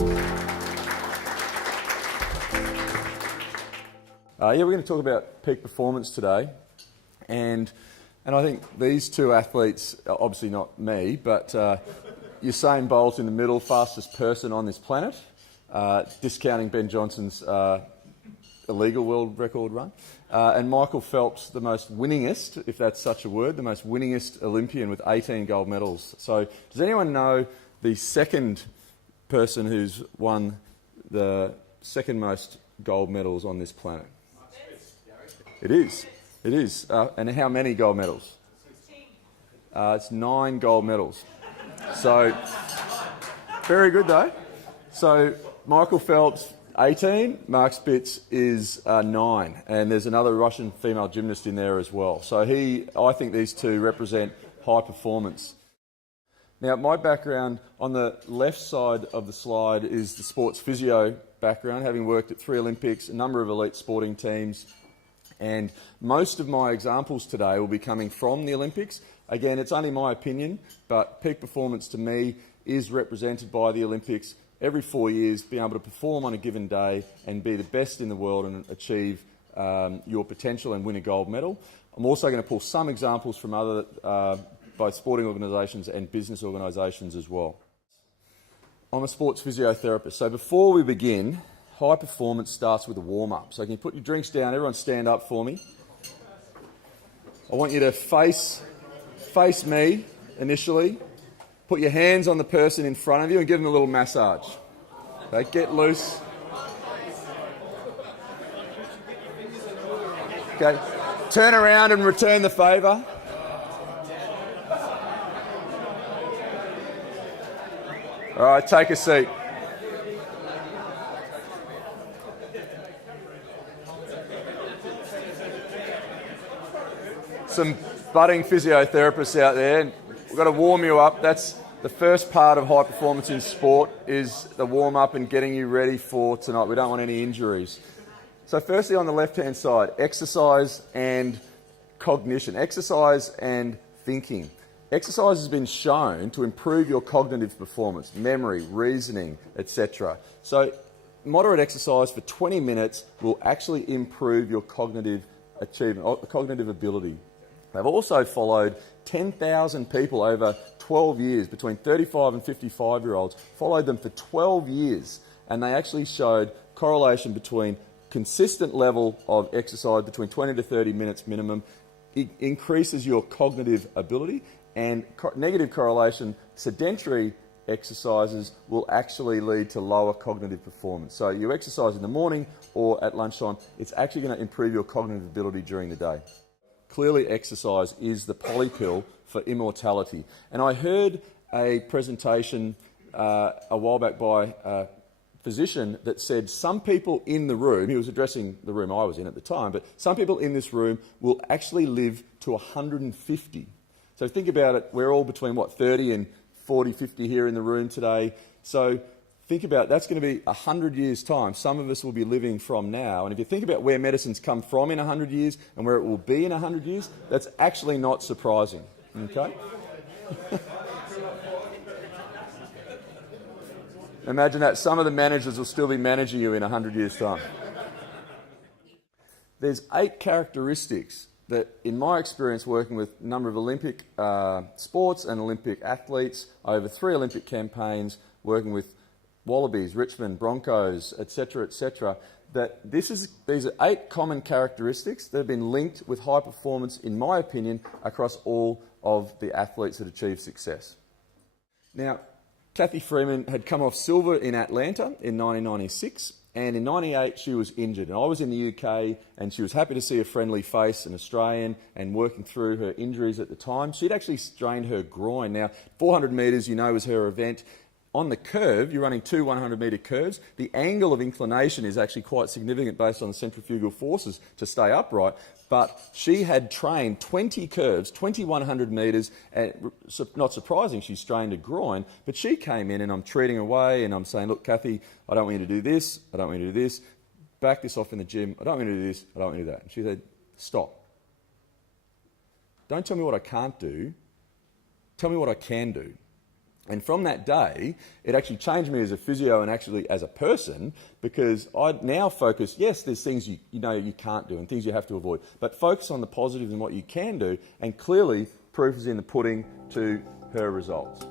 We're going to talk about peak performance today, and I think these two athletes, obviously not me, but Usain Bolt in the middle, fastest person on this planet, discounting Ben Johnson's illegal world record run, and Michael Phelps, the most winningest, if that's such a word, the most winningest Olympian with 18 gold medals. So does anyone know the second person who's won the second most gold medals on this planet? It is. It is. And how many gold medals? 16. It's 9 gold medals. So, very good though. So, Michael Phelps, 18. Mark Spitz is 9. And there's another Russian female gymnast in there as well. So I think these two represent high performance. Now, my background on the left side of the slide is the sports physio background, having worked at 3 Olympics, a number of elite sporting teams. And most of my examples today will be coming from the Olympics. Again, it's only my opinion, but peak performance to me is represented by the Olympics every 4 years, being able to perform on a given day and be the best in the world and achieve your potential and win a gold medal. I'm also going to pull some examples from other both sporting organisations and business organisations as well. I'm a sports physiotherapist, so before we begin, high performance starts with a warm-up. So can you put your drinks down? Everyone stand up for me. I want you to face me initially. Put your hands on the person in front of you and give them a little massage. Okay, get loose. Okay, turn around and return the favour. All right, take a seat. Some budding physiotherapists out there. We've got to warm you up. That's the first part of high performance in sport, is the warm up and getting you ready for tonight. We don't want any injuries. So firstly, on the left-hand side, exercise and cognition, exercise and thinking. Exercise has been shown to improve your cognitive performance, memory, reasoning, etc. So moderate exercise for 20 minutes will actually improve your cognitive achievement, cognitive ability. They've also followed 10,000 people over 12 years, between 35 and 55-year-olds, followed them for 12 years, and they actually showed correlation between consistent level of exercise, between 20 to 30 minutes minimum, it increases your cognitive ability, and negative correlation, sedentary exercises will actually lead to lower cognitive performance. So you exercise in the morning or at lunchtime, it's actually going to improve your cognitive ability during the day. Clearly, exercise is the poly pill for immortality. And I heard a presentation a while back by a physician that said some people in the room, he was addressing the room I was in at the time, but some people in this room will actually live to 150. So think about it, we're all between, 30 and 40, 50 here in the room today. So think about it, that's going to be 100 years' time. Some of us will be living from now. And if you think about where medicine's come from in 100 years and where it will be in 100 years, that's actually not surprising. Okay? Imagine that. Some of the managers will still be managing you in 100 years' time. There's 8 characteristics that, in my experience working with a number of Olympic sports and Olympic athletes over 3 Olympic campaigns, working with Wallabies, Richmond, Broncos, etc., that these are 8 common characteristics that have been linked with high performance, in my opinion, across all of the athletes that achieve success. Now, Cathy Freeman had come off silver in Atlanta in 1996, and in 98 she was injured. And I was in the UK, and she was happy to see a friendly face, an Australian, and working through her injuries at the time. She'd actually strained her groin. Now, 400 metres, was her event. On the curve, you're running 2 100-metre curves. The angle of inclination is actually quite significant based on the centrifugal forces to stay upright. But she had trained 20 curves, 20 100 metres, and not surprising, she strained a groin. But she came in and I'm treating away and I'm saying, look, Cathy, I don't want you to do this, I don't want you to do this. Back this off in the gym, I don't want you to do this, I don't want you to do that. And she said, stop. Don't tell me what I can't do, tell me what I can do. And from that day, it actually changed me as a physio and actually as a person, because I now focus, yes, there's things you know you can't do and things you have to avoid, but focus on the positives and what you can do, and clearly proof is in the pudding to her results.